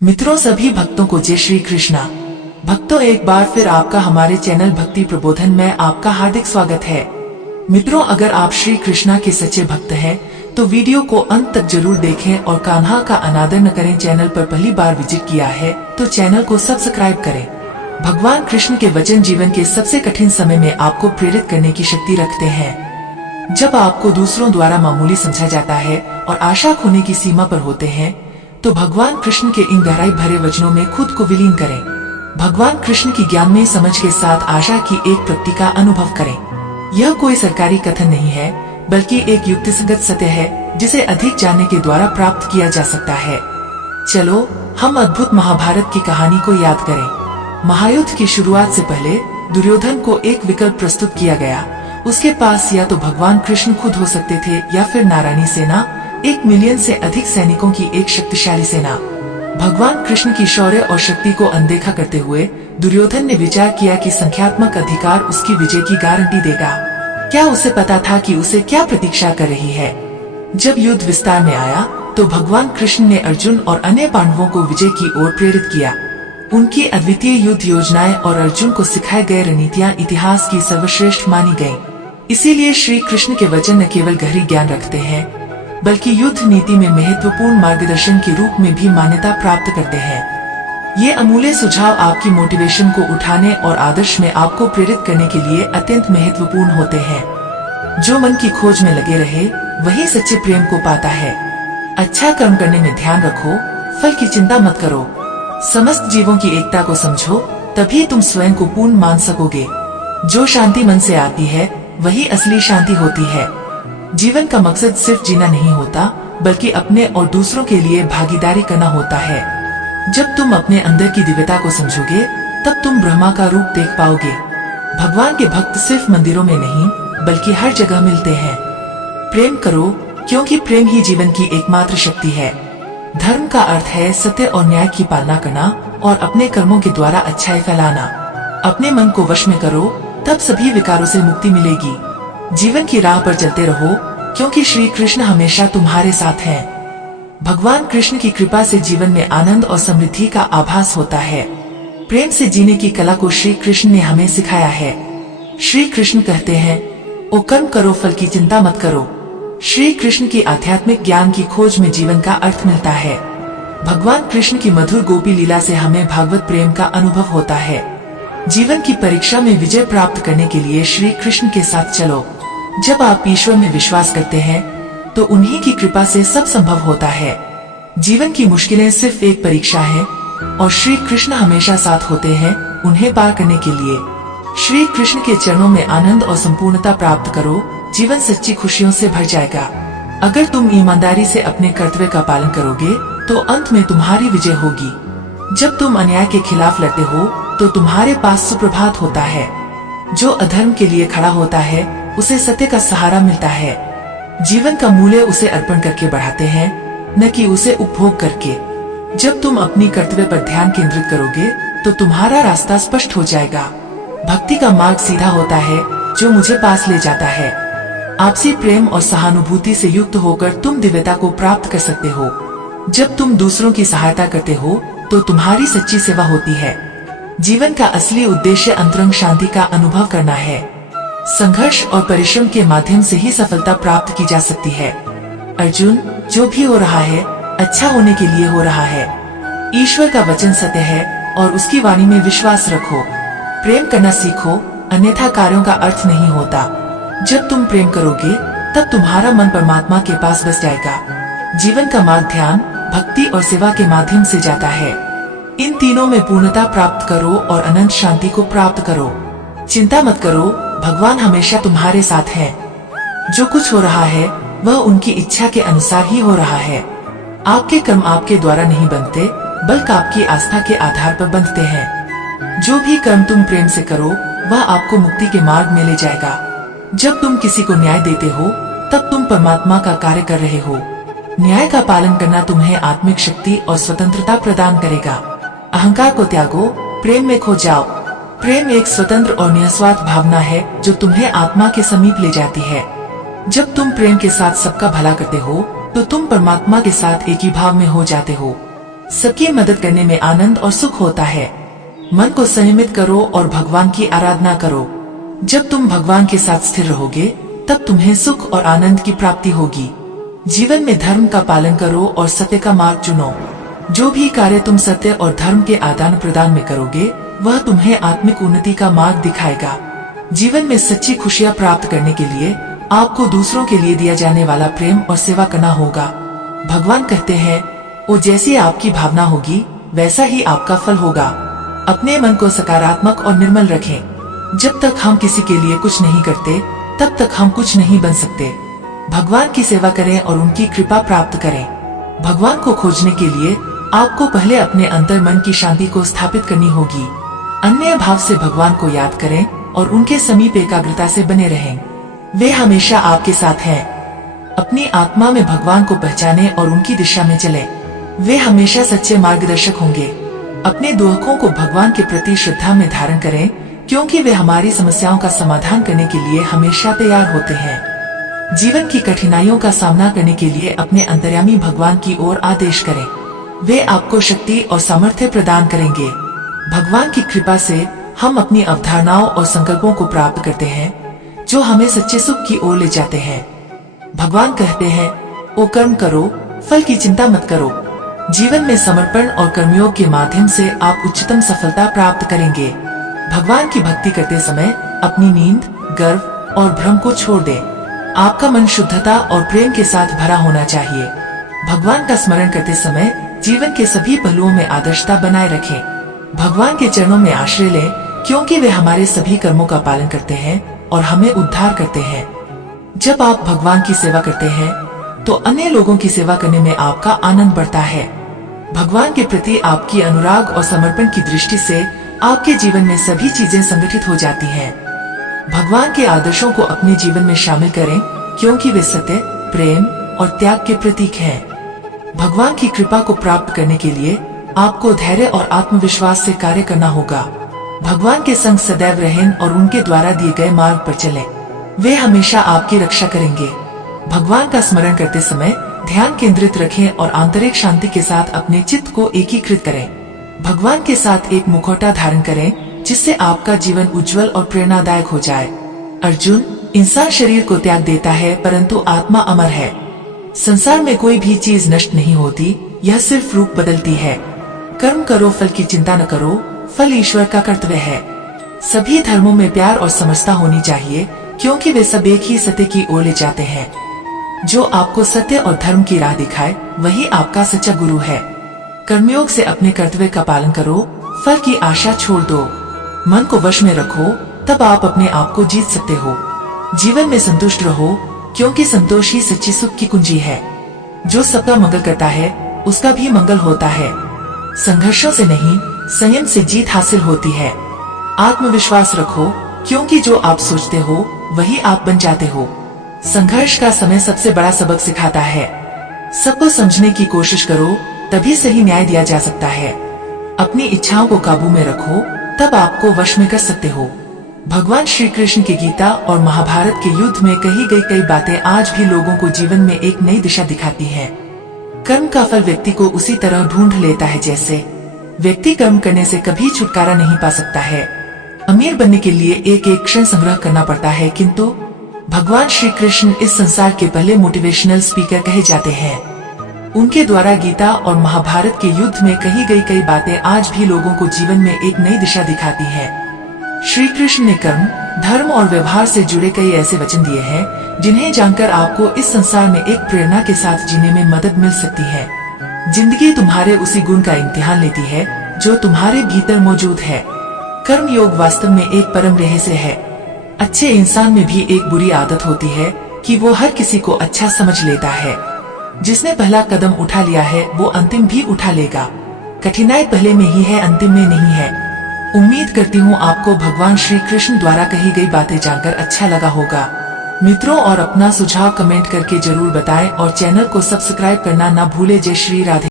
मित्रों, सभी भक्तों को जय श्री कृष्णा। भक्तों, एक बार फिर आपका हमारे चैनल भक्ति प्रबोधन में आपका हार्दिक स्वागत है। मित्रों, अगर आप श्री कृष्णा के सच्चे भक्त हैं, तो वीडियो को अंत तक जरूर देखें और कान्हा का अनादर न करें। चैनल पर पहली बार विजिट किया है तो चैनल को सब्सक्राइब करें। भगवान कृष्ण के वचन जीवन के सबसे कठिन समय में आपको प्रेरित करने की शक्ति रखते हैं। जब आपको दूसरों द्वारा मामूली समझा जाता है और आशा खोने की सीमा पर होते हैं, तो भगवान कृष्ण के इन गहराई भरे वचनों में खुद को विलीन करें। भगवान कृष्ण की ज्ञान में समझ के साथ आशा की एक प्रकृति का अनुभव करें। यह कोई सरकारी कथन नहीं है, बल्कि एक युक्तिसंगत सत्य है जिसे अधिक जानने के द्वारा प्राप्त किया जा सकता है। चलो हम अद्भुत महाभारत की कहानी को याद करें। महायुद्ध की शुरुआत से पहले दुर्योधन को एक विकल्प प्रस्तुत किया गया। उसके पास या तो भगवान कृष्ण खुद हो सकते थे या फिर नारायणी सेना, 1 मिलियन से अधिक सैनिकों की एक शक्तिशाली सेना। भगवान कृष्ण की शौर्य और शक्ति को अनदेखा करते हुए दुर्योधन ने विचार किया कि संख्यात्मक अधिकार उसकी विजय की गारंटी देगा। क्या उसे पता था कि उसे क्या प्रतीक्षा कर रही है? जब युद्ध विस्तार में आया तो भगवान कृष्ण ने अर्जुन और अन्य पांडवों को विजय की ओर प्रेरित किया। उनकी अद्वितीय युद्ध योजनाएं और अर्जुन को सिखाए गए रणनीतियां इतिहास की सर्वश्रेष्ठ मानी गयी। इसीलिए श्री कृष्ण के वचन न केवल गहरी ज्ञान रखते हैं, बल्कि युद्ध नीति में महत्वपूर्ण मार्गदर्शन के रूप में भी मान्यता प्राप्त करते हैं। ये अमूल्य सुझाव आपकी मोटिवेशन को उठाने और आदर्श में आपको प्रेरित करने के लिए अत्यंत महत्वपूर्ण होते हैं। जो मन की खोज में लगे रहे, वही सच्चे प्रेम को पाता है। अच्छा कर्म करने में ध्यान रखो, फल की चिंता मत करो। समस्त जीवों की एकता को समझो, तभी तुम स्वयं को पूर्ण मान सकोगे। जो शांति मन से आती है, वही असली शांति होती है। जीवन का मकसद सिर्फ जीना नहीं होता, बल्कि अपने और दूसरों के लिए भागीदारी करना होता है। जब तुम अपने अंदर की दिव्यता को समझोगे, तब तुम ब्रह्मा का रूप देख पाओगे। भगवान के भक्त सिर्फ मंदिरों में नहीं, बल्कि हर जगह मिलते हैं। प्रेम करो, क्योंकि प्रेम ही जीवन की एकमात्र शक्ति है। धर्म का अर्थ है सत्य और न्याय की पालना करना और अपने कर्मों के द्वारा अच्छाई फैलाना। अपने मन को वश में करो, तब सभी विकारों से मुक्ति मिलेगी। जीवन की राह पर चलते रहो, क्योंकि श्री कृष्ण हमेशा तुम्हारे साथ हैं। भगवान कृष्ण की कृपा से जीवन में आनंद और समृद्धि का आभास होता है। प्रेम से जीने की कला को श्री कृष्ण ने हमें सिखाया है। श्री कृष्ण कहते हैं, ओ कर्म करो, फल की चिंता मत करो। श्री कृष्ण की आध्यात्मिक ज्ञान की खोज में जीवन का अर्थ मिलता है। भगवान कृष्ण की मधुर गोपी लीला से हमें भागवत प्रेम का अनुभव होता है। जीवन की परीक्षा में विजय प्राप्त करने के लिए श्री कृष्ण के साथ चलो। जब आप ईश्वर में विश्वास करते हैं, तो उन्हीं की कृपा से सब संभव होता है। जीवन की मुश्किलें सिर्फ एक परीक्षा है, और श्री कृष्ण हमेशा साथ होते हैं उन्हें पार करने के लिए। श्री कृष्ण के चरणों में आनंद और संपूर्णता प्राप्त करो, जीवन सच्ची खुशियों से भर जाएगा। अगर तुम ईमानदारी से अपने कर्तव्य का पालन करोगे, तो अंत में तुम्हारी विजय होगी। जब तुम अन्याय के खिलाफ लड़ते हो, तो तुम्हारे पास सुप्रभात होता है। जो अधर्म के लिए खड़ा होता है, उसे सत्य का सहारा मिलता है। जीवन का मूल्य उसे अर्पण करके बढ़ाते हैं, न कि उसे उपभोग करके। जब तुम अपनी कर्तव्य पर ध्यान केंद्रित करोगे, तो तुम्हारा रास्ता स्पष्ट हो जाएगा। भक्ति का मार्ग सीधा होता है, जो मुझे पास ले जाता है। आपसी प्रेम और सहानुभूति से युक्त होकर तुम दिव्यता को प्राप्त कर सकते हो। जब तुम दूसरों की सहायता करते हो, तो तुम्हारी सच्ची सेवा होती है। जीवन का असली उद्देश्य अंतरंग शांति का अनुभव करना है। संघर्ष और परिश्रम के माध्यम से ही सफलता प्राप्त की जा सकती है। अर्जुन, जो भी हो रहा है, अच्छा होने के लिए हो रहा है। ईश्वर का वचन सत्य है और उसकी वाणी में विश्वास रखो। प्रेम करना सीखो, अन्यथा कार्यों का अर्थ नहीं होता। जब तुम प्रेम करोगे, तब तुम्हारा मन परमात्मा के पास बस जाएगा। जीवन का मार्ग ध्यान, भक्ति और सेवा के माध्यम से जाता है। इन तीनों में पूर्णता प्राप्त करो और अनंत शांति को प्राप्त करो। चिंता मत करो, भगवान हमेशा तुम्हारे साथ है। जो कुछ हो रहा है, वह उनकी इच्छा के अनुसार ही हो रहा है। आपके कर्म आपके द्वारा नहीं बनते, बल्कि आपकी आस्था के आधार पर बनते हैं। जो भी कर्म तुम प्रेम से करो, वह आपको मुक्ति के मार्ग में ले जाएगा। जब तुम किसी को न्याय देते हो, तब तुम परमात्मा का कार्य कर रहे हो। न्याय का पालन करना तुम्हें आत्मिक शक्ति और स्वतंत्रता प्रदान करेगा। अहंकार को त्यागो, प्रेम में खो जाओ। प्रेम एक स्वतंत्र और निस्वार्थ भावना है, जो तुम्हें आत्मा के समीप ले जाती है। जब तुम प्रेम के साथ सबका भला करते हो, तो तुम परमात्मा के साथ एक ही भाव में हो जाते हो। सबकी मदद करने में आनंद और सुख होता है। मन को संयमित करो और भगवान की आराधना करो। जब तुम भगवान के साथ स्थिर रहोगे तब तुम्हें सुख और आनंद की प्राप्ति होगी। जीवन में धर्म का पालन करो और सत्य का मार्ग चुनो। जो भी कार्य तुम सत्य और धर्म के आदान प्रदान में करोगे वह तुम्हें आत्मिक उन्नति का मार्ग दिखाएगा। जीवन में सच्ची खुशियाँ प्राप्त करने के लिए आपको दूसरों के लिए दिया जाने वाला प्रेम और सेवा करना होगा। भगवान कहते हैं, वो जैसी आपकी भावना होगी वैसा ही आपका फल होगा। अपने मन को सकारात्मक और निर्मल रखें। जब तक हम किसी के लिए कुछ नहीं करते तब तक हम कुछ नहीं बन सकते। भगवान की सेवा करें और उनकी कृपा प्राप्त करें। भगवान को खोजने के लिए आपको पहले अपने अंतर मन की शांति को स्थापित करनी होगी। अन्य भाव से भगवान को याद करें और उनके समीप एकाग्रता से बने रहें। वे हमेशा आपके साथ हैं। अपनी आत्मा में भगवान को पहचानें और उनकी दिशा में चलें। वे हमेशा सच्चे मार्गदर्शक होंगे। अपने दुखों को भगवान के प्रति श्रद्धा में धारण करें, क्योंकि वे हमारी समस्याओं का समाधान करने के लिए हमेशा तैयार होते हैं। जीवन की कठिनाइयों का सामना करने के लिए अपने अंतर्यामी भगवान की ओर आदेश करें। वे आपको शक्ति और सामर्थ्य प्रदान करेंगे। भगवान की कृपा से हम अपनी अवधारणाओं और संकल्पों को प्राप्त करते हैं जो हमें सच्चे सुख की ओर ले जाते हैं। भगवान कहते हैं, ओ कर्म करो, फल की चिंता मत करो। जीवन में समर्पण और कर्मयोग के माध्यम से आप उच्चतम सफलता प्राप्त करेंगे। भगवान की भक्ति करते समय अपनी नींद, गर्व और भ्रम को छोड़ दें। आपका मन शुद्धता और प्रेम के साथ भरा होना चाहिए। भगवान का स्मरण करते समय जीवन के सभी पहलुओं में आदर्शता बनाए रखें। भगवान के चरणों में आश्रय लें, क्योंकि वे हमारे सभी कर्मों का पालन करते हैं और हमें उद्धार करते हैं। जब आप भगवान की सेवा करते हैं तो अन्य लोगों की सेवा करने में आपका आनंद बढ़ता है। भगवान के प्रति आपकी अनुराग और समर्पण की दृष्टि से आपके जीवन में सभी चीजें संगठित हो जाती हैं। भगवान के आदर्शों को अपने जीवन में शामिल करें, क्योंकि वे सत्य, प्रेम और त्याग के प्रतीक हैं। भगवान की कृपा को प्राप्त करने के लिए आपको धैर्य और आत्मविश्वास से कार्य करना होगा। भगवान के संग सदैव रहें और उनके द्वारा दिए गए मार्ग पर चलें। वे हमेशा आपकी रक्षा करेंगे। भगवान का स्मरण करते समय ध्यान केंद्रित रखें और आंतरिक शांति के साथ अपने चित्त को एकीकृत करें। भगवान के साथ एक मुखौटा धारण करें, जिससे आपका जीवन उज्जवल और प्रेरणादायक हो जाए। अर्जुन, इंसान शरीर को त्याग देता है परंतु आत्मा अमर है। संसार में कोई भी चीज नष्ट नहीं होती, यह सिर्फ रूप बदलती है। कर्म करो, फल की चिंता न करो, फल ईश्वर का कर्तव्य है। सभी धर्मों में प्यार और समझता होनी चाहिए, क्योंकि वे सब एक ही सत्य की ओर ले जाते हैं। जो आपको सत्य और धर्म की राह दिखाए वही आपका सच्चा गुरु है। कर्मयोग से अपने कर्तव्य का पालन करो, फल की आशा छोड़ दो। मन को वश में रखो, तब आप अपने आप को जीत सकते हो। जीवन में संतुष्ट रहो, क्योंकि संतोष ही सच्ची सुख की कुंजी है। जो सबका मंगल करता है उसका भी मंगल होता है। संघर्षों से नहीं, संयम से जीत हासिल होती है। आत्मविश्वास रखो, क्योंकि जो आप सोचते हो वही आप बन जाते हो। संघर्ष का समय सबसे बड़ा सबक सिखाता है। सबको समझने की कोशिश करो, तभी सही न्याय दिया जा सकता है। अपनी इच्छाओं को काबू में रखो, तब आपको वश में कर सकते हो। भगवान श्री कृष्ण की गीता और महाभारत के युद्ध में कही गई कई बातें आज भी लोगों को जीवन में एक नई दिशा दिखाती हैं। कर्म का फल व्यक्ति को उसी तरह ढूंढ लेता है जैसे व्यक्ति कर्म करने से कभी छुटकारा नहीं पा सकता है। अमीर बनने के लिए एक एक क्षण संग्रह करना पड़ता है, किंतु भगवान श्री कृष्ण इस संसार के पहले मोटिवेशनल स्पीकर कहे जाते हैं। उनके द्वारा गीता और महाभारत के युद्ध में कही गई कई बातें आज भी लोगों को जीवन में एक नई दिशा दिखाती हैं। श्री कृष्ण ने कर्म, धर्म और व्यवहार से जुड़े कई ऐसे वचन दिए हैं जिन्हें जानकर आपको इस संसार में एक प्रेरणा के साथ जीने में मदद मिल सकती है। जिंदगी तुम्हारे उसी गुण का इम्तिहान लेती है जो तुम्हारे भीतर मौजूद है। कर्म योग वास्तव में एक परम रहस्य है। अच्छे इंसान में भी एक बुरी आदत होती है कि वो हर किसी को अच्छा समझ लेता है। जिसने पहला कदम उठा लिया है वो अंतिम भी उठा लेगा। कठिनाई पहले में ही है, अंतिम में नहीं है। उम्मीद करती हूँ आपको भगवान श्री कृष्ण द्वारा कही गई बातें जानकर अच्छा लगा होगा। मित्रों, और अपना सुझाव कमेंट करके जरूर बताएं और चैनल को सब्सक्राइब करना ना भूले। जय श्री राधे।